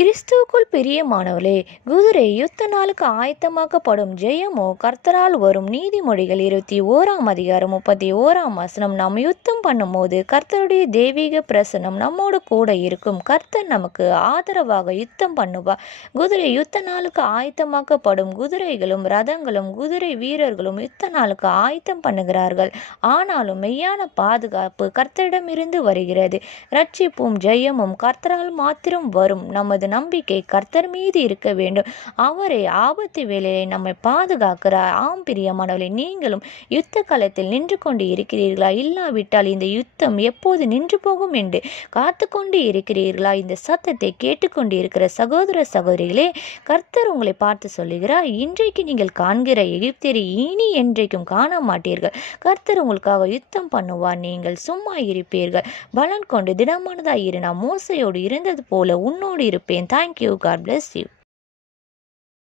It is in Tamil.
கிறிஸ்துவுக்குள் பிரியமானவர்களே, குதிரை யுத்த நாளுக்கு ஆயத்தமாக்கப்படும். ஜெயமோ கர்த்தரால் வரும். நீதிமொழிகள் 21 அதிகாரம் 31 நாம் யுத்தம் பண்ணும்போது கர்த்தருடைய தெய்வீக பிரசனம் நம்மோடு கூட இருக்கும். கர்த்தர் நமக்கு ஆதரவாக யுத்தம் பண்ணுவார். குதிரை யுத்த நாளுக்கு ஆயத்தமாக்கப்படும். குதிரைகளும் ரதங்களும் குதிரை வீரர்களும் யுத்த நாளுக்கு ஆயத்தம் பண்ணுகிறார்கள். ஆனாலும் மெய்யான பாதுகாப்பு கர்த்தரிடமிருந்து வருகிறது. ரட்சிப்பும் ஜெயமும் கர்த்தரால் மாத்திரம் வரும். நமது நம்பிக்கை கர்த்தர் மீது இருக்க வேண்டும். அவரே ஆபத்து வேளையை நம்மை பாதுகாக்கிறார். ஆம் பிரியமானவர்களே, நீங்களும் யுத்த காலத்தில் நின்று கொண்டு இருக்கிறீர்களா? இல்லாவிட்டால் இந்த யுத்தம் எப்போது நின்று போகும் என்று காத்து கொண்டு இருக்கிறீர்களா? இந்த சத்தத்தை கேட்டுக்கொண்டு இருக்கிற சகோதர சகோதரிகளே, கர்த்தர் உங்களை பார்த்து சொல்லுகிறார், இன்றைக்கு நீங்கள் காண்கிற எகிப்தியரை இனி என்றைக்கும் காண மாட்டீர்கள். கர்த்தர் உங்களுக்காக யுத்தம் பண்ணுவார். நீங்கள் சும்மா இருப்பீர்கள். பலன் கொண்டு திடமானதாய் இரு. நான் மோசையோடு இருந்தது போல உன்னோடு இருப்பேன். Thank you. God bless you.